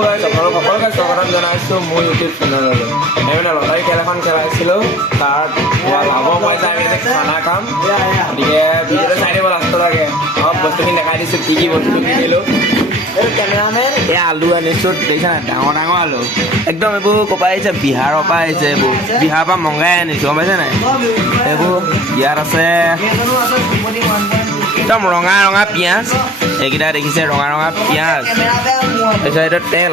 সকলোকে স্বাগতম জনাইছোঁ মোৰ ইউটিউব চেনেললৈ। আমি মানে লটাৰী খেল এখন খেলাইছিলোঁ, তাত লাভ মই যাই আমি খানা খাম। গতিকে ভিডিঅ'টো চাই দিব লাষ্টলৈকে। অলপ বস্তুখিনি দেখাই দিছোঁ, কি কি বস্তু কিনিলোঁ। কেমেৰামেন এই আলু আনিছোঁ, দেখিছা নাই? ডাঙৰ ডাঙৰ আলু একদম। এইবোৰ ক'ৰপৰা আহিছে? বিহাৰৰ পৰা আহিছে। এইবোৰ বিহাৰৰ পৰা মংগাই আনিছোঁ, গম পাইছে নাই? এইবোৰ ইয়াত আছে একদম ৰঙা ৰঙা পিঁয়াজ। এইকেইটা দেখিছে, ৰঙা ৰঙা পিঁয়াজ। তাৰপিছত এইটো তেল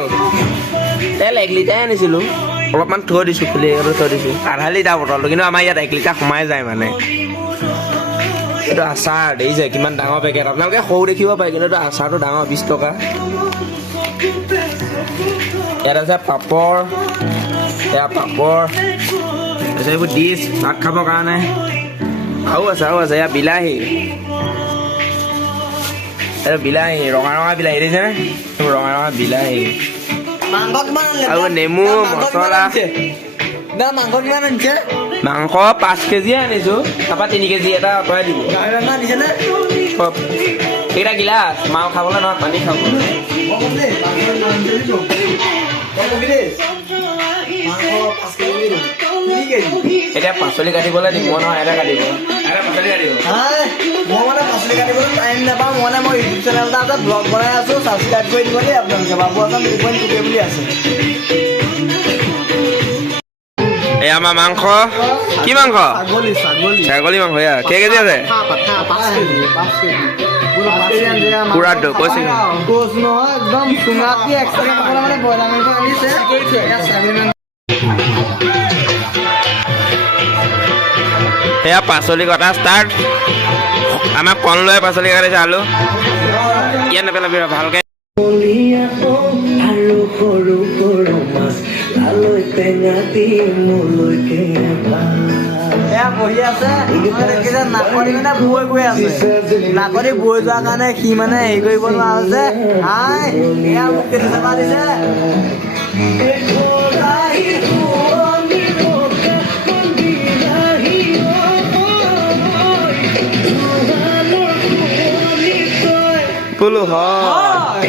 1 লিটাৰে আনিছিলোঁ, অলপমান থৈ দিছোঁ, খুলি থৈ দিছোঁ। আধা লিটাৰ বটলটো, কিন্তু আমাৰ ইয়াত 1 লিটাৰ সোমাই যায় মানে। এইটো আচাৰ দেখিছে, কিমান ডাঙৰ পেকেট। আপোনালোকে সৰু দেখিব পাৰে, কিন্তু এইটো আচাৰটো ডাঙৰ, 20 টকা। ইয়াত আছে পাপৰ, এয়া পাপৰ। তাৰপিছত এইবোৰ ডিছ ভাত খাবৰ কাৰণে। আৰু আছে এয়া বিলাহী, এইটো বিলাহী, ৰঙা ৰঙা বিলাহী দেখিছেনে? ৰঙা ৰঙা বিলাহী। আৰু নেমু, মছলা। মাংস 5 কেজি আনিছোঁ, তাৰপৰা 3 কেজি এটা আঁতৰাই দিব। এইকেইটা গিলাচ মাল খাবলৈ নহয়, পানী খাবলৈ। এতিয়া পাচলি কাটিবলৈ দিব নহয়, এটা কাটিব। পাচলি কাটিব মই মানে পাচলি কাটিবলৈ টাইম নাপাওঁ। মানে মই ইউটিউব চেনেল এটা আছে, ব্লগ বনাই আছোঁ, ছাবস্ক্ৰাইব কৰি দিব দেই আপোনালোকে। বাবু আছাম 2.2 বুলি আছে। এই আমাৰ মাংস, কি মাংস? ছাগলী মাংস। এয়া কেই কেজি আছে? পুৰাটো কৈছে একদম চুঙাতকৈ এক্সট্ৰা মানে ব্ৰইলাৰ মাংস আনিছে। সেয়া পাচলি কটা ষ্টাৰ্ট। আমাক কণ লৈ পাচলি কাটিছে, আলু ইয়াত নেপেলাবি, ভালকে। আৰু সৰু সৰু মাছ আলৈ টেঙা দি মোলৈকে বহি আছে। নাকৰি মানে বৈ গৈ আছে, নাকৰি বৈ যোৱাৰ কাৰণে সি মানে হেৰি কৰিব নোৱাৰা হৈছে। এয়া মোক কেইটা চাবা দিছে। বোলো হয়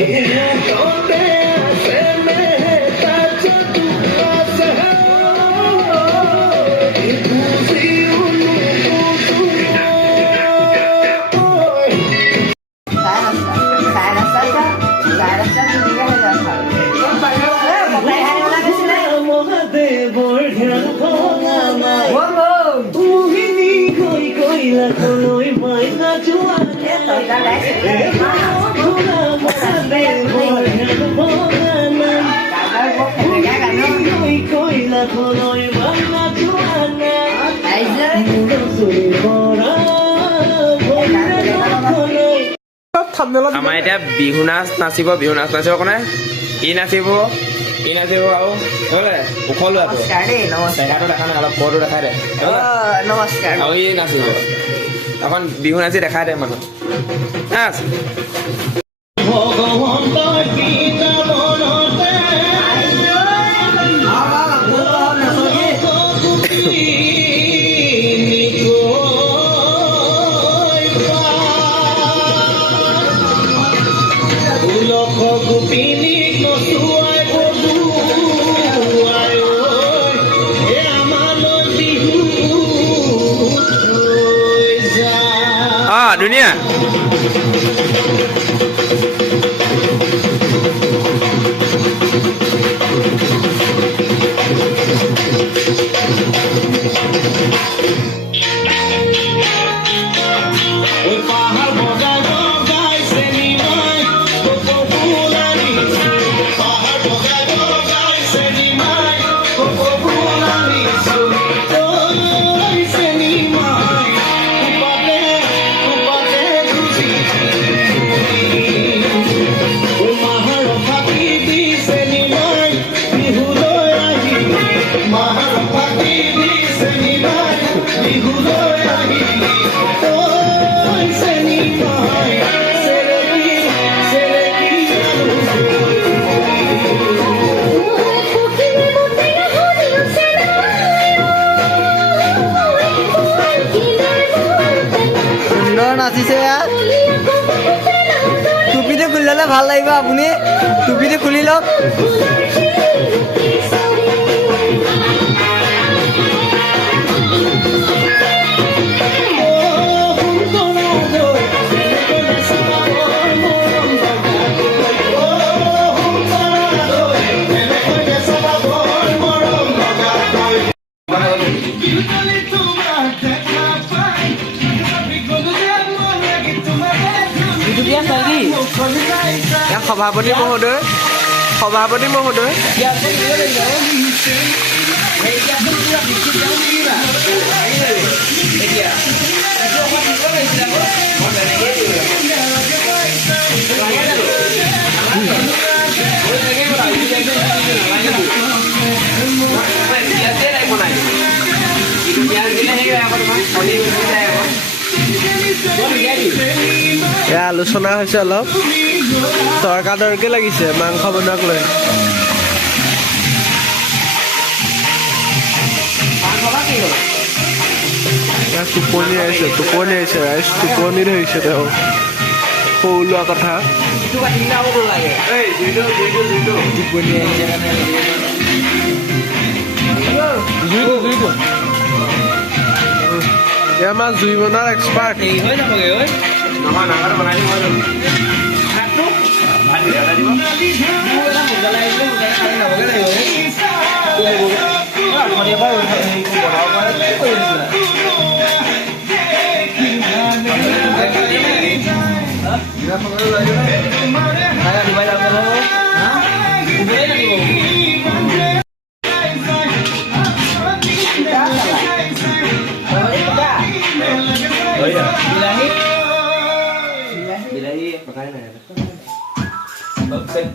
আমাৰ এতিয়া বিহু নাচ নাচিব কোনে? ই নাচিব আৰু ওখ লোৱাটো চেহেৰাটো দেখা নাই, অলপ পৰটো দেখাই দে। নমস্কাৰ। আৰু ই নাচিব এখন বিহু নাচি দেখাই দে মানুহ। নাচ। ধুনীয়া। লওক সভাপতি মহোদয় আলোচনা হৈছে অলপ তৰ্কাতৰ্কি লাগিছে মাংস বনোৱাক লৈ টোপনি আহিছে ৰাইজ টোপনি ধৰিছে তেওঁ সৰু লোৱা কথা আমাৰ জুই বনোৱাৰ expert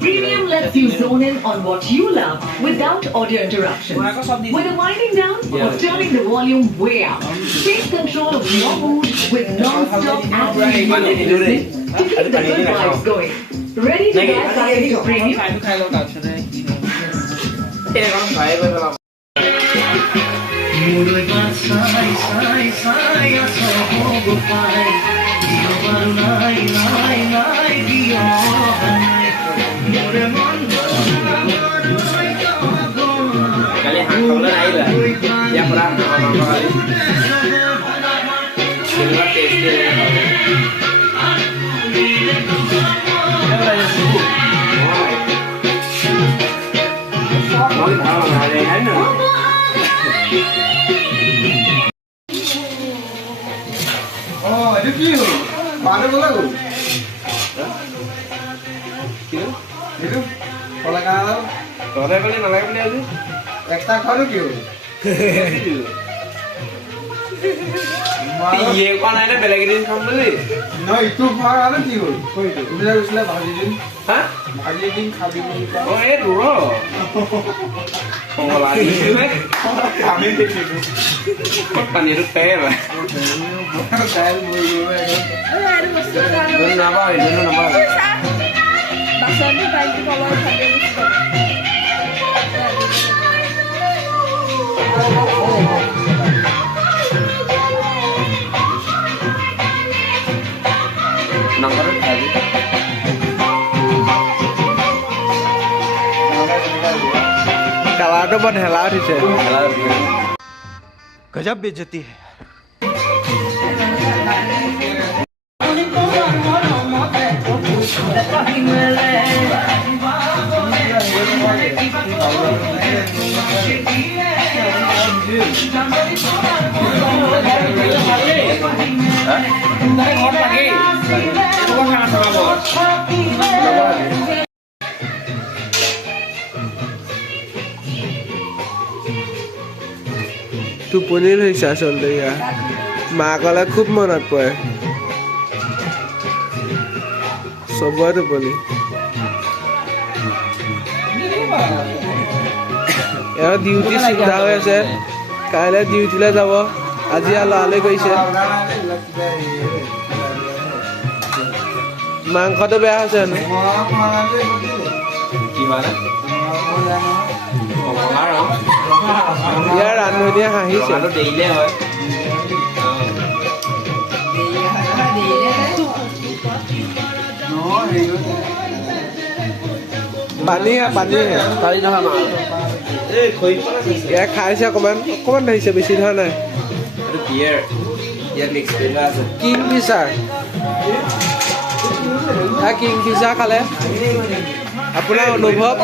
Premium lets you zone in on what you love without audio interruptions. Whether winding down or turning the volume way up, take control of your mood with non-stop ad-free music to keep the good vibes going. Ready to dive into premium? বেলেগ এদিন খাম বুলি নহয় ইটো খোৱাৰ আৰু কি হ'ল তুমি কৈছিলা ভাজি দিম ভাজি দিম খাবি বুলি এই দূৰ আমি দেখিলো পানীটো তেল কালাৰটো বৰ ঢেলা উঠিছে गजब बेइज्जती है টোপনি ধৰিছে আচলতে ইয়াৰ মাকলে খুব মনত পৰে চবৰে টোপনি ইয়াৰ ডিউটি চিন্তা হৈ আছে কাইলৈ ডিউটিলৈ যাব আজি লৰালৰি কৰিছে মাংসটো বেয়া হৈছে হেনো ইয়াৰ ৰান্ধনীয়ে হাঁহিছে দেৰিলে হয় পানীহে পানীহে কালি নহয় মা ইয়াক খাইছে অকণমান অকণমান ঢালিছে বেছি ধৰা নাই এইটো বিয়েৰ ইয়াত মিক্স কৰি লোৱা আছে কিং ফিচাৰ কিং ফিচাৰ খালে আপোনাৰ অনুভৱ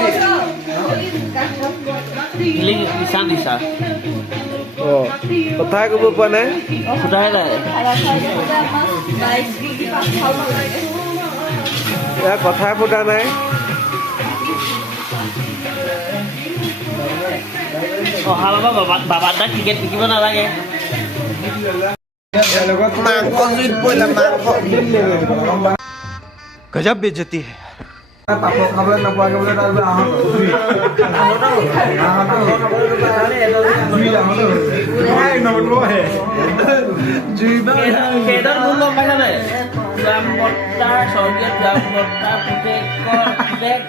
অঁ কথাই ক'ব পৰা নাই ইয়াৰ কথাই ফুটা নাই বাবাৰ তাত টিকেট বিকিব নালাগে মাংস জুইত পৰিলে মাংস गजब बेइज्जती है পাপৰ খাবলৈ নোপোৱাকৈ বোলে তাৰপিছত সেইডাল মোৰ গম পাইছা নাই ৰাম বৰ্তাৰ স্বৰ্গীয় ৰাম বৰ্তাৰ পুতেকৰ পুতেক